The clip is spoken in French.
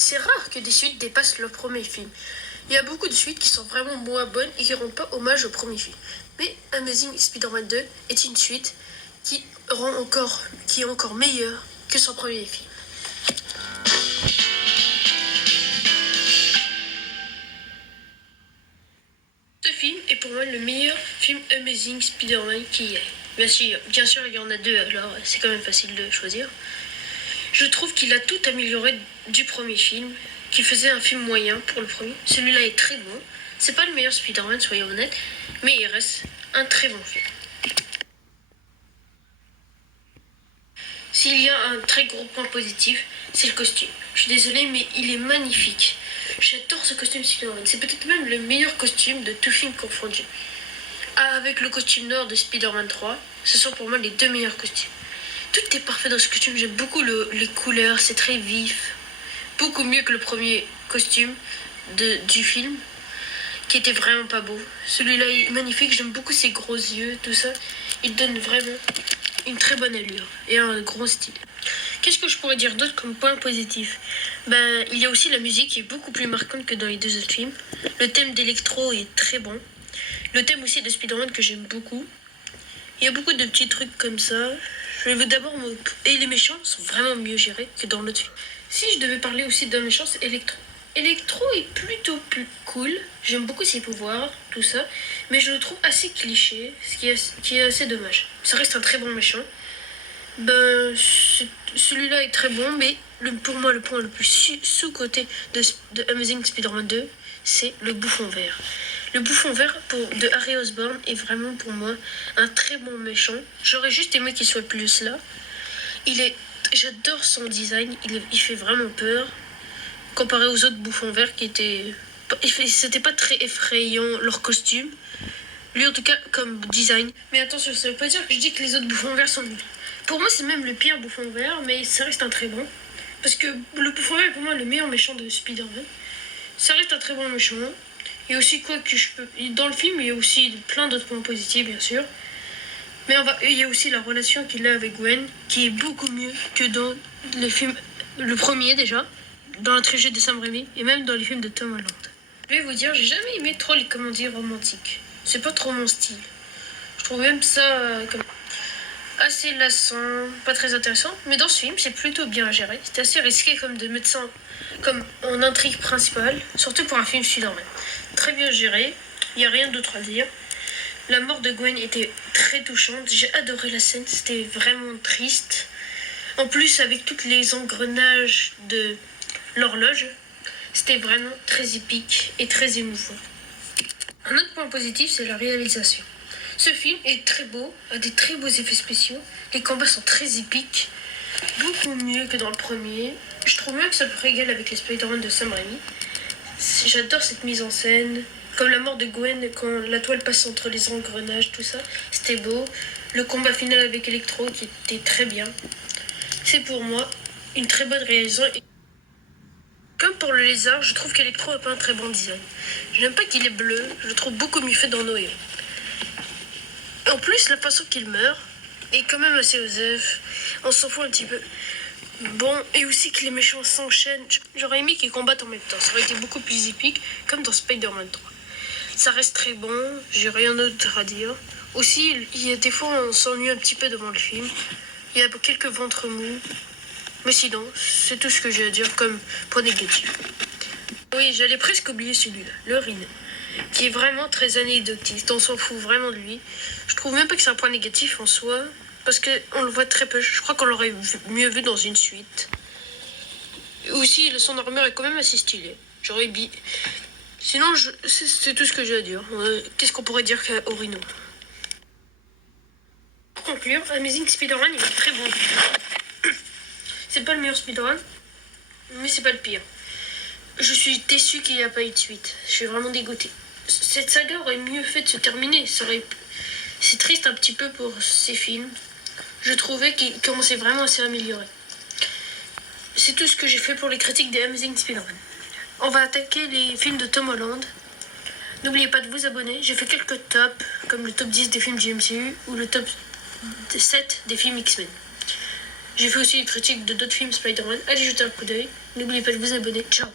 C'est rare que des suites dépassent le premier film. Il y a beaucoup de suites qui sont vraiment moins bonnes et qui ne rendent pas hommage au premier film. Mais Amazing Spider-Man 2 est une suite qui est encore meilleure que son premier film. Ce film est pour moi le meilleur film Amazing Spider-Man qui est. Bien sûr, il y en a deux, alors c'est quand même facile de choisir. Je trouve qu'il a tout amélioré du premier film, qui faisait un film moyen pour le premier. Celui-là est très bon. C'est pas le meilleur Spider-Man, soyons honnêtes, mais il reste un très bon film. S'il y a un très gros point positif, c'est le costume. Je suis désolée, mais il est magnifique. J'adore ce costume Spider-Man. C'est peut-être même le meilleur costume de tout film confondu. Avec le costume noir de Spider-Man 3, ce sont pour moi les deux meilleurs costumes. Tout est parfait dans ce costume. J'aime beaucoup les couleurs, c'est très vif. Beaucoup mieux que le premier costume du film, qui était vraiment pas beau. Celui-là est magnifique, j'aime beaucoup ses gros yeux, tout ça. Il donne vraiment une très bonne allure et un gros style. Qu'est-ce que je pourrais dire d'autre comme point positif? Il y a aussi la musique qui est beaucoup plus marquante que dans les deux autres films. Le thème d'Electro est très bon. Le thème aussi de Spider-Man que j'aime beaucoup. Il y a beaucoup de petits trucs comme ça. Je vais vous d'abord Et les méchants sont vraiment mieux gérés que dans l'autre film. Si je devais parler aussi d'un méchant, c'est Electro. Electro est plutôt plus cool. J'aime beaucoup ses pouvoirs, tout ça. Mais je le trouve assez cliché, ce qui est assez dommage. Ça reste un très bon méchant. Celui-là est très bon, mais pour moi, le point le plus sous-côté de Amazing Spider-Man 2, c'est le bouffon vert. Le bouffon vert de Harry Osborn est vraiment pour moi un très bon méchant. J'aurais juste aimé qu'il soit plus là. J'adore son design, il fait vraiment peur. Comparé aux autres bouffons verts c'était pas très effrayant leur costume. Lui en tout cas comme design. Mais attention, ça veut pas dire que je dis que les autres bouffons verts sont nuls. Pour moi c'est même le pire bouffon vert, mais ça reste un très bon. Parce que le bouffon vert est pour moi le meilleur méchant de Spider-Man. Ça reste un très bon méchant. Il y a aussi dans le film, il y a aussi plein d'autres points positifs, bien sûr. Mais il y a aussi la relation qu'il a avec Gwen, qui est beaucoup mieux que dans le premier déjà, dans la trilogie de Sam Raimi, et même dans les films de Tom Holland. Je vais vous dire, j'ai jamais aimé trop les comédies romantiques. C'est pas trop mon style. Je trouve même ça comme assez lassant, pas très intéressant. Mais dans ce film, c'est plutôt bien géré. C'était assez risqué comme de mettre ça comme en intrigue principale, surtout pour un film Spider-Man. Très bien géré, il n'y a rien d'autre à dire. La mort de Gwen était très touchante, j'ai adoré la scène, c'était vraiment triste. En plus, avec tous les engrenages de l'horloge, c'était vraiment très épique et très émouvant. Un autre point positif, c'est la réalisation. Ce film est très beau, a des très beaux effets spéciaux, les combats sont très épiques, beaucoup mieux que dans le premier. Je trouve même que ça peut régaler avec les Spider-Man de Sam Raimi. J'adore cette mise en scène, comme la mort de Gwen quand la toile passe entre les engrenages, tout ça, c'était beau. Le combat final avec Electro qui était très bien. C'est pour moi une très bonne réalisation. Comme pour le lézard, je trouve qu'Electro n'a pas un très bon design. Je n'aime pas qu'il est bleu, je le trouve beaucoup mieux fait dans No Way Home. En plus, la façon qu'il meurt est quand même assez osef. On s'en fout un petit peu. Bon, et aussi que les méchants s'enchaînent. J'aurais aimé qu'ils combattent en même temps. Ça aurait été beaucoup plus épique, comme dans Spider-Man 3. Ça reste très bon, j'ai rien d'autre à dire. Aussi, il y a des fois on s'ennuie un petit peu devant le film. Il y a quelques ventres mous. Mais sinon, c'est tout ce que j'ai à dire comme point négatif. Oui, j'allais presque oublier celui-là, le Rhino, qui est vraiment très anecdotique. On s'en fout vraiment de lui. Je trouve même pas que c'est un point négatif en soi, parce qu'on le voit très peu. Je crois qu'on l'aurait mieux vu dans une suite. Aussi, son armure est quand même assez stylée. Sinon, c'est tout ce que j'ai à dire. Qu'est-ce qu'on pourrait dire au Rhino? Pour conclure, Amazing Spider-Man est très bon. C'est pas le meilleur Spider-Man, mais c'est pas le pire. Je suis déçu qu'il n'y a pas eu de suite. Je suis vraiment dégoûté. Cette saga aurait mieux fait de se terminer. C'est triste un petit peu pour ces films. Je trouvais qu'il commençait vraiment à s'améliorer. C'est tout ce que j'ai fait pour les critiques des Amazing Spider-Man. On va attaquer les films de Tom Holland. N'oubliez pas de vous abonner. J'ai fait quelques tops, comme le top 10 des films du MCU ou le top 7 des films X-Men. J'ai fait aussi des critiques de d'autres films Spider-Man. Allez jeter un coup d'œil. N'oubliez pas de vous abonner. Ciao.